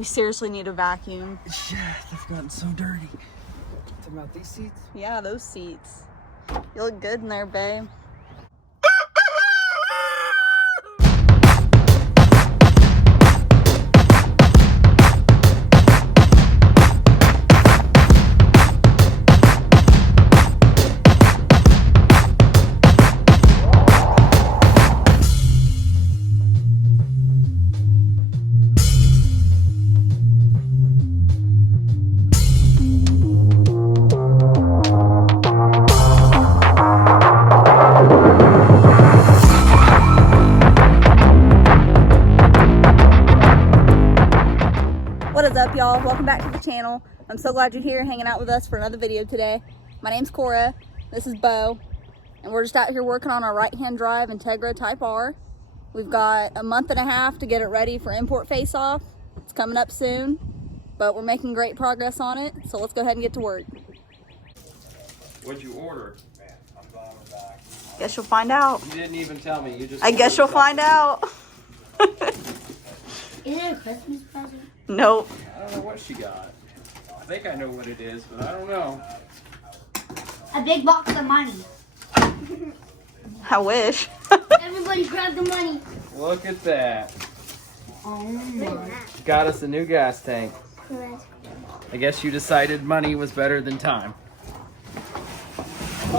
We seriously need a vacuum. Yeah, they've gotten so dirty. Talking about these seats? Yeah, those seats. You look good in there, babe. What is up, y'all? Welcome back to the channel. I'm so glad you're here hanging out with us for another video today. My name's Cora, this is Bo, and we're just out here working on our right-hand drive Integra Type R. We've got a month and a half to get it ready for import face-off. It's coming up soon, but we're making great progress on it, so let's go ahead and get to work. What'd you order? Guess you'll find out. You didn't even tell me. You just. I guess you'll find out. Is it a Christmas present? Nope. I don't know what she got. I think I know what it is, but I don't know. A big box of money. I wish. Everybody grab the money. Look at that. Oh my. Got us a new gas tank. Correct. I guess you decided money was better than time.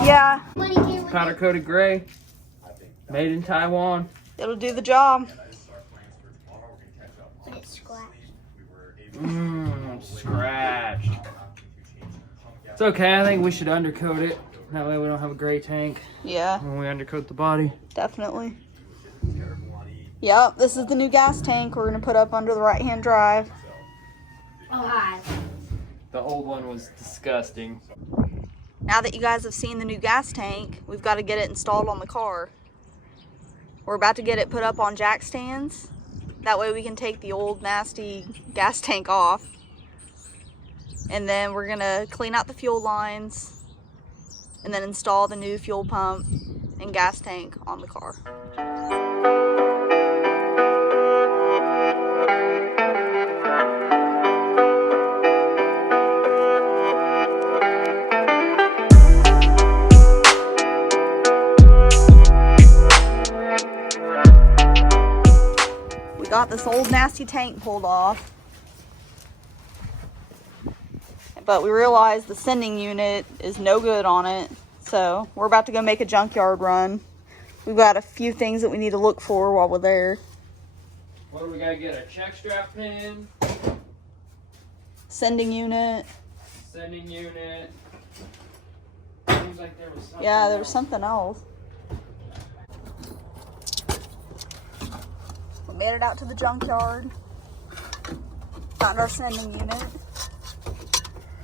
Yeah, Money came with Powder coated gray. Made in Taiwan. it'll do the job. but it's scratched. Scratched. It's okay. I think we should undercoat it. That way we don't have a gray tank Yeah, when we undercoat the body. definitely. Yep, this is the new gas tank we're gonna put up under the right-hand drive. Oh, hi. The old one was disgusting. Now that you guys have seen the new gas tank, we've got to get it installed on the car. We're about to get it put up on jack stands. That way we can take the old nasty gas tank off. And then we're gonna clean out the fuel lines and then install the new fuel pump and gas tank on the car. Got this old nasty tank pulled off, but we realized the sending unit is no good on it, so we're about to go make a junkyard run. We've got a few things that we need to look for while we're there. What do we gotta get? A check strap pin, Sending unit. sending unit. Seems like there was something. Yeah, there was else. something else. We made it out to the junkyard. Found our sending unit.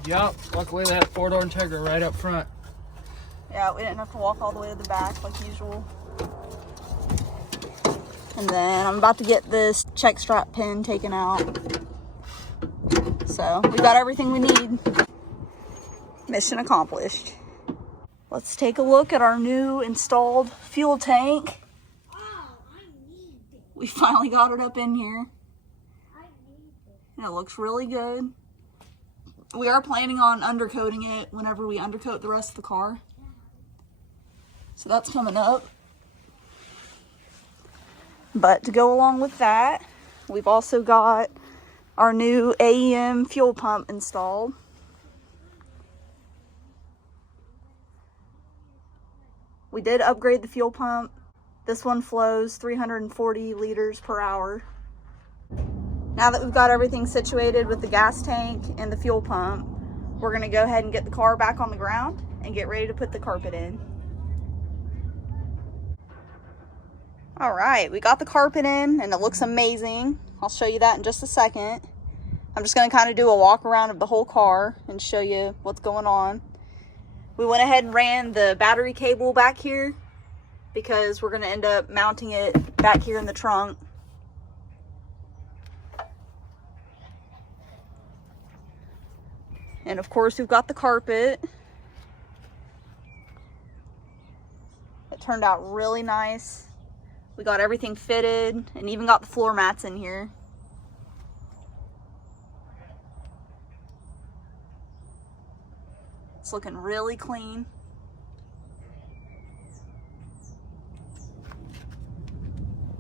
Yup. Luckily they had 4-door Integra right up front. Yeah, we didn't have to walk all the way to the back like usual. And then I'm about to get this check strap pin taken out. So we got everything we need. Mission accomplished. Let's take a look at our new installed fuel tank. We finally got it up in here. And it looks really good. We are planning on undercoating it whenever we undercoat the rest of the car. So that's coming up. But to go along with that, we've also got our new AEM fuel pump installed. We did upgrade the fuel pump. This one flows 340 liters per hour. Now that we've got everything situated with the gas tank and the fuel pump, we're gonna go ahead and get the car back on the ground and get ready to put the carpet in. All right, we got the carpet in and it looks amazing. I'll show you that in just a second. I'm just gonna kind of do a walk around of the whole car and show you what's going on. We went ahead and ran the battery cable back here because we're gonna end up mounting it back here in the trunk. And of course we've got the carpet. It turned out really nice. We got everything fitted and even got the floor mats in here. It's looking really clean.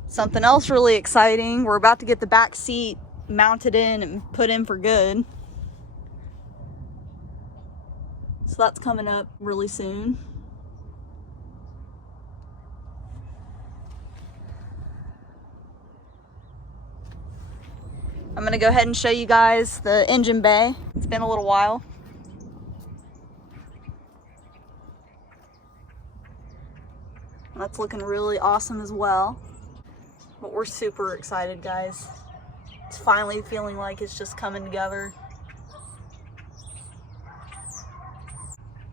Something else really exciting, we're about to get the back seat mounted in and put in for good. So that's coming up really soon. I'm gonna go ahead and show you guys the engine bay. It's been a little while. That's looking really awesome as well. But we're super excited, guys. It's finally feeling like it's just coming together.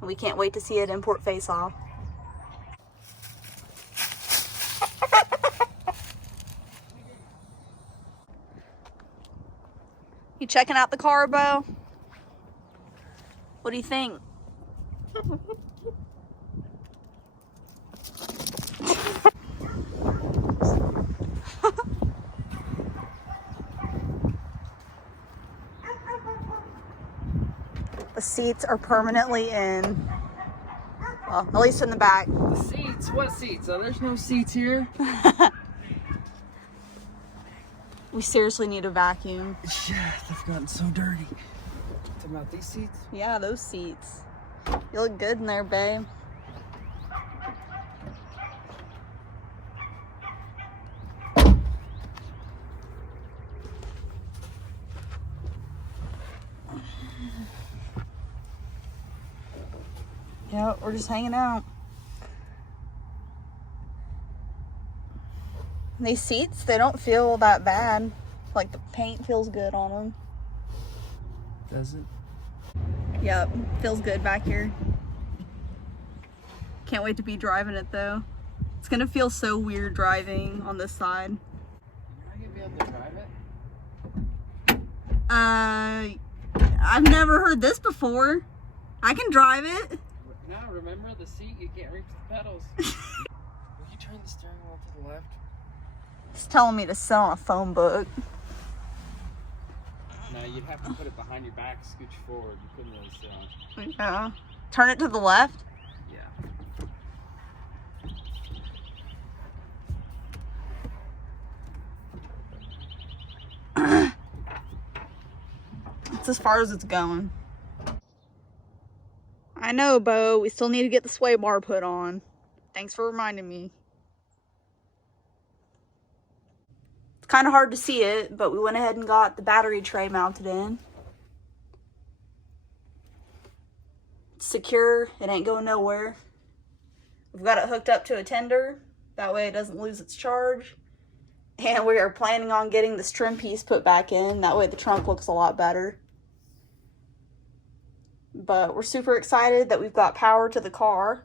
And we can't wait to see it import face off. You checking out the car, Bo? What do you think? The seats are permanently in. Well, at least in the back. The seats? What seats? Oh, there's no seats here. We seriously need a vacuum. Yeah, they've gotten so dirty. Talking about these seats? Yeah, those seats. You look good in there, babe. Yeah, we're just hanging out. These seats, they don't feel that bad. Like the paint feels good on them. Does it? Yep, feels good back here. Can't wait to be driving it though. It's gonna feel so weird driving on this side. You're not gonna be able to drive it? I've never heard this before. I can drive it. No, remember the seat, you can't reach the pedals. Will you turn the steering wheel to the left? It's telling me to sit on a phone book. No, you'd have to put it behind your back, scooch forward. You couldn't really sit on it. Yeah. Turn it to the left. Yeah. It's as far as it's going. I know, Bo. We still need to get the sway bar put on. Thanks for reminding me. It's kind of hard to see it, but we went ahead and got the battery tray mounted in. It's secure. It ain't going nowhere. We've got it hooked up to a tender. That way it doesn't lose its charge. And we are planning on getting this trim piece put back in. That way the trunk looks a lot better. But we're super excited that we've got power to the car,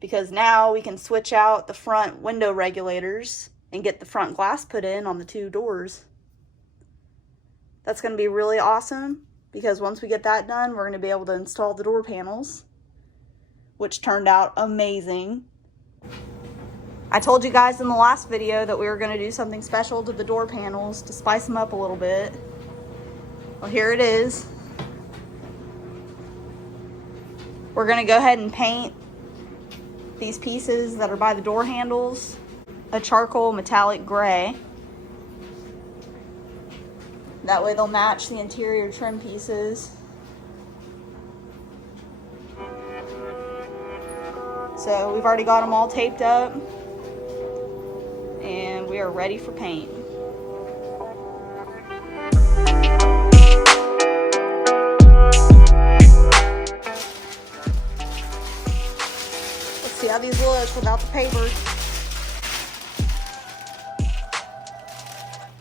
because now we can switch out the front window regulators and get the front glass put in on the two doors. That's going to be really awesome, because once we get that done, we're going to be able to install the door panels, which turned out amazing. I told you guys in the last video that we were going to do something special to the door panels to spice them up a little bit. Well, here it is. We're going to go ahead and paint these pieces that are by the door handles a charcoal metallic gray. That way they'll match the interior trim pieces. So we've already got them all taped up and we are ready for paint. See how these look without the paper.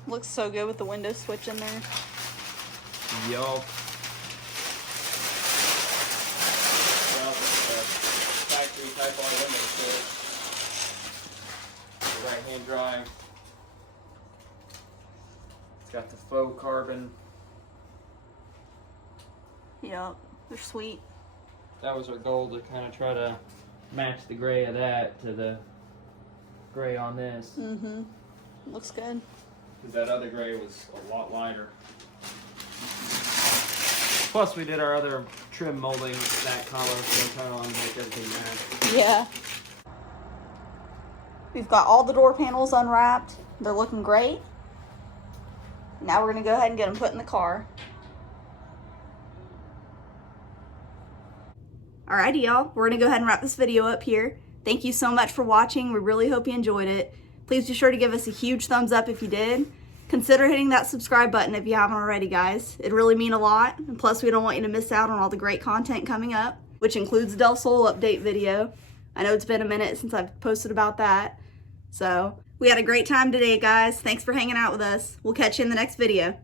Looks so good with the window switch in there. Yup. Well, it's a factory type on window switch. The right-hand drive. It's got the faux carbon. Yep, they're sweet. That was our goal, to kind of try to match the gray of that to the gray on this. Mm-hmm. Looks good. Because that other gray was a lot lighter. Plus we did our other trim molding that color, so I'm trying to make everything match. Yeah. We've got all the door panels unwrapped. They're looking great. Now we're gonna go ahead and get them put in the car. Alrighty, y'all. We're gonna go ahead and wrap this video up here. Thank you so much for watching. We really hope you enjoyed it. Please be sure to give us a huge thumbs up if you did. Consider hitting that subscribe button if you haven't already, guys. It'd really mean a lot. And plus, we don't want you to miss out on all the great content coming up, which includes the Del Sol update video. I know it's been a minute since I've posted about that. So, we had a great time today, guys. Thanks for hanging out with us. We'll catch you in the next video.